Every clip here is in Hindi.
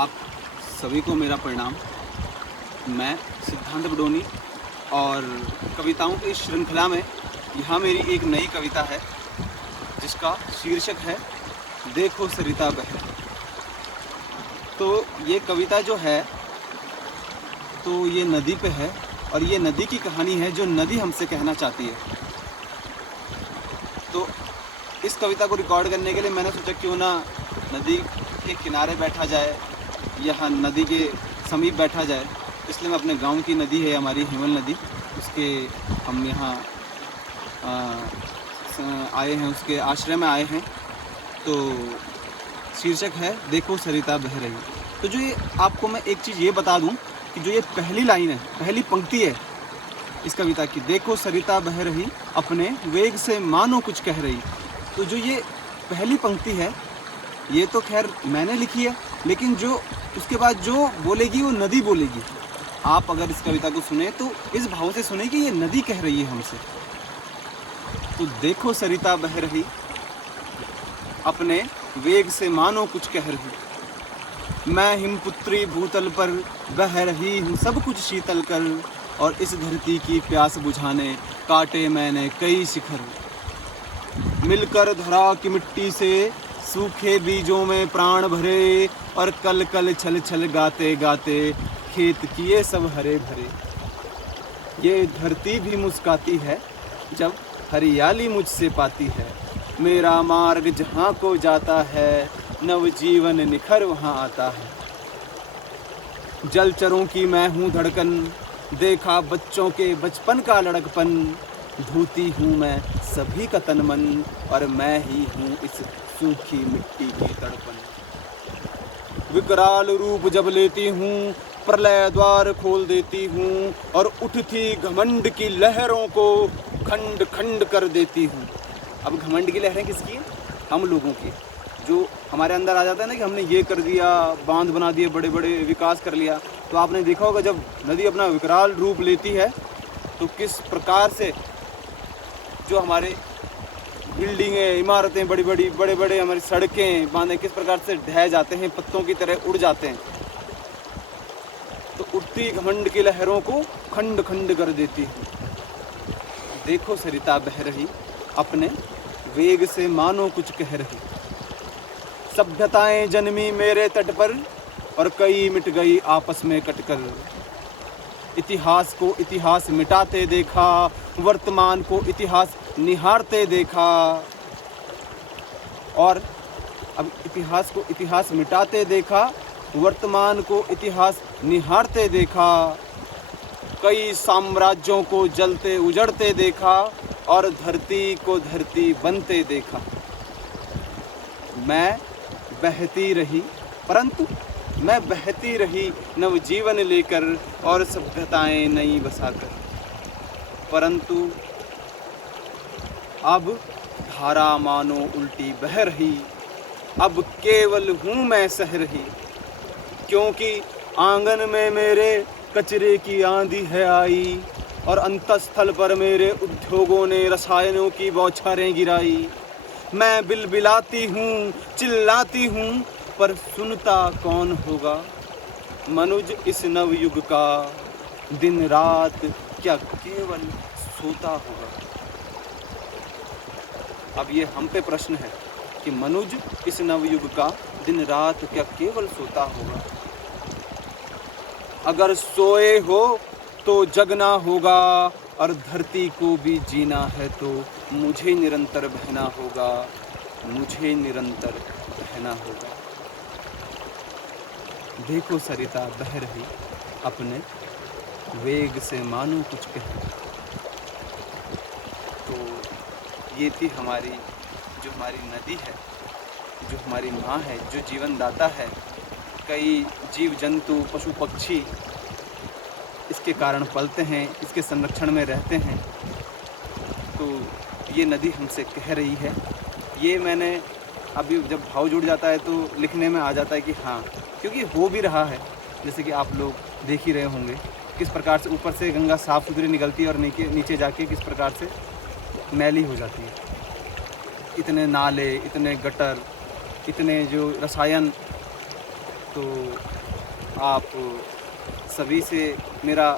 आप सभी को मेरा प्रणाम। मैं सिद्धांत बडोनी और कविताओं की इस श्रृंखला में यहाँ मेरी एक नई कविता है जिसका शीर्षक है देखो सरिता बह। तो ये कविता जो है तो ये नदी पे है और ये नदी की कहानी है जो नदी हमसे कहना चाहती है। तो इस कविता को रिकॉर्ड करने के लिए मैंने सोचा क्यों ना नदी के किनारे बैठा जाए, यहाँ नदी के समीप बैठा जाए। इसलिए मैं अपने गांव की नदी है हमारी हिमल नदी, उसके हम यहाँ आए हैं, उसके आश्रय में आए हैं। तो शीर्षक है देखो सरिता बह रही। तो जो ये आपको मैं एक चीज़ ये बता दूं कि जो ये पहली लाइन है, पहली पंक्ति है इस कविता की, देखो सरिता बह रही अपने वेग से मानो कुछ कह रही। तो जो ये पहली पंक्ति है ये तो खैर मैंने लिखी है, लेकिन जो उसके बाद जो बोलेगी वो नदी बोलेगी। आप अगर इस कविता को सुने तो इस भाव से सुने कि ये नदी कह रही है हमसे। तो देखो सरिता बह रही अपने वेग से मानो कुछ कह रही। मैं हिमपुत्री भूतल पर बह रही हूँ सब कुछ शीतल कर, और इस धरती की प्यास बुझाने काटे मैंने कई शिखर। मिलकर धरा की मिट्टी से सूखे बीजों में प्राण भरे, और कल कल छल छल गाते गाते खेत किए सब हरे भरे। ये धरती भी मुस्काती है जब हरियाली मुझसे पाती है। मेरा मार्ग जहाँ को जाता है नवजीवन निखर वहाँ आता है। जलचरों की मैं हूँ धड़कन, देखा बच्चों के बचपन का लड़कपन। धोती हूँ मैं सभी का तन मन, और मैं ही हूँ इस सूखी मिट्टी की तड़पन। विकराल रूप जब लेती हूँ प्रलय द्वार खोल देती हूँ, और उठती घमंड की लहरों को खंड खंड कर देती हूँ। अब घमंड की लहरें किसकी हैं? हम लोगों की। जो हमारे अंदर आ जाता है ना कि हमने ये कर दिया, बांध बना दिए, बड़े बड़े विकास कर लिया। तो आपने देखा होगा जब नदी अपना विकराल रूप लेती है तो किस प्रकार से जो हमारे बिल्डिंगें, इमारतें, बड़ी बड़ी बड़े बड़े हमारी सड़कें, बांधे किस प्रकार से ढह जाते हैं, पत्तों की तरह उड़ जाते हैं। तो उठती घमंड की लहरों को खंड खंड कर देती हूँ। देखो सरिता बह रही अपने वेग से मानो कुछ कह रही। सभ्यताएं जन्मी मेरे तट पर, और कई मिट गई आपस में कटकर। इतिहास को इतिहास मिटाते देखा, वर्तमान को इतिहास निहारते देखा। और अब इतिहास को इतिहास मिटाते देखा, वर्तमान को इतिहास निहारते देखा। कई साम्राज्यों को जलते उजड़ते देखा, और धरती को धरती बनते देखा। मैं बहती रही, परंतु मैं बहती रही नवजीवन लेकर, और सभ्यताएं नई बसाकर। परंतु अब धारा मानो उल्टी बह रही, अब केवल हूँ मैं सह रही। क्योंकि आंगन में मेरे कचरे की आंधी है आई, और अंतस्थल पर मेरे उद्योगों ने रसायनों की बौछारें गिराई। मैं बिलबिलाती हूँ, चिल्लाती हूँ, पर सुनता कौन होगा? मनुज इस नवयुग का दिन रात क्या केवल सोता होगा? अब ये हम पे प्रश्न है कि मनुज इस नवयुग का दिन रात क्या केवल सोता होगा? अगर सोए हो तो जगना होगा, और धरती को भी जीना है तो मुझे निरंतर बहना होगा, मुझे निरंतर बहना होगा। देखो सरिता बह रही अपने वेग से मानो कुछ कह रही। तो ये थी हमारी जो हमारी नदी है, जो हमारी माँ है, जो जीवन दाता है। कई जीव जंतु, पशु पक्षी इसके कारण पलते हैं, इसके संरक्षण में रहते हैं। तो ये नदी हमसे कह रही है। ये मैंने अभी जब भाव जुड़ जाता है तो लिखने में आ जाता है कि हाँ, क्योंकि हो भी रहा है। जैसे कि आप लोग देख ही रहे होंगे किस प्रकार से ऊपर से गंगा साफ़ सुथरी निकलती है और नीचे जाके किस प्रकार से मैली हो जाती है। इतने नाले, इतने गटर, इतने जो रसायन तो आप सभी से मेरा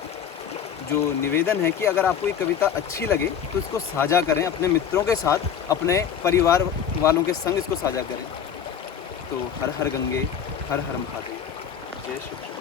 जो निवेदन है कि अगर आपको ये कविता अच्छी लगे तो इसको साझा करें अपने मित्रों के साथ, अपने परिवार वालों के संग इसको साझा करें। तो हर हर गंगे, हर हर महादेव। जय श्री कृष्ण।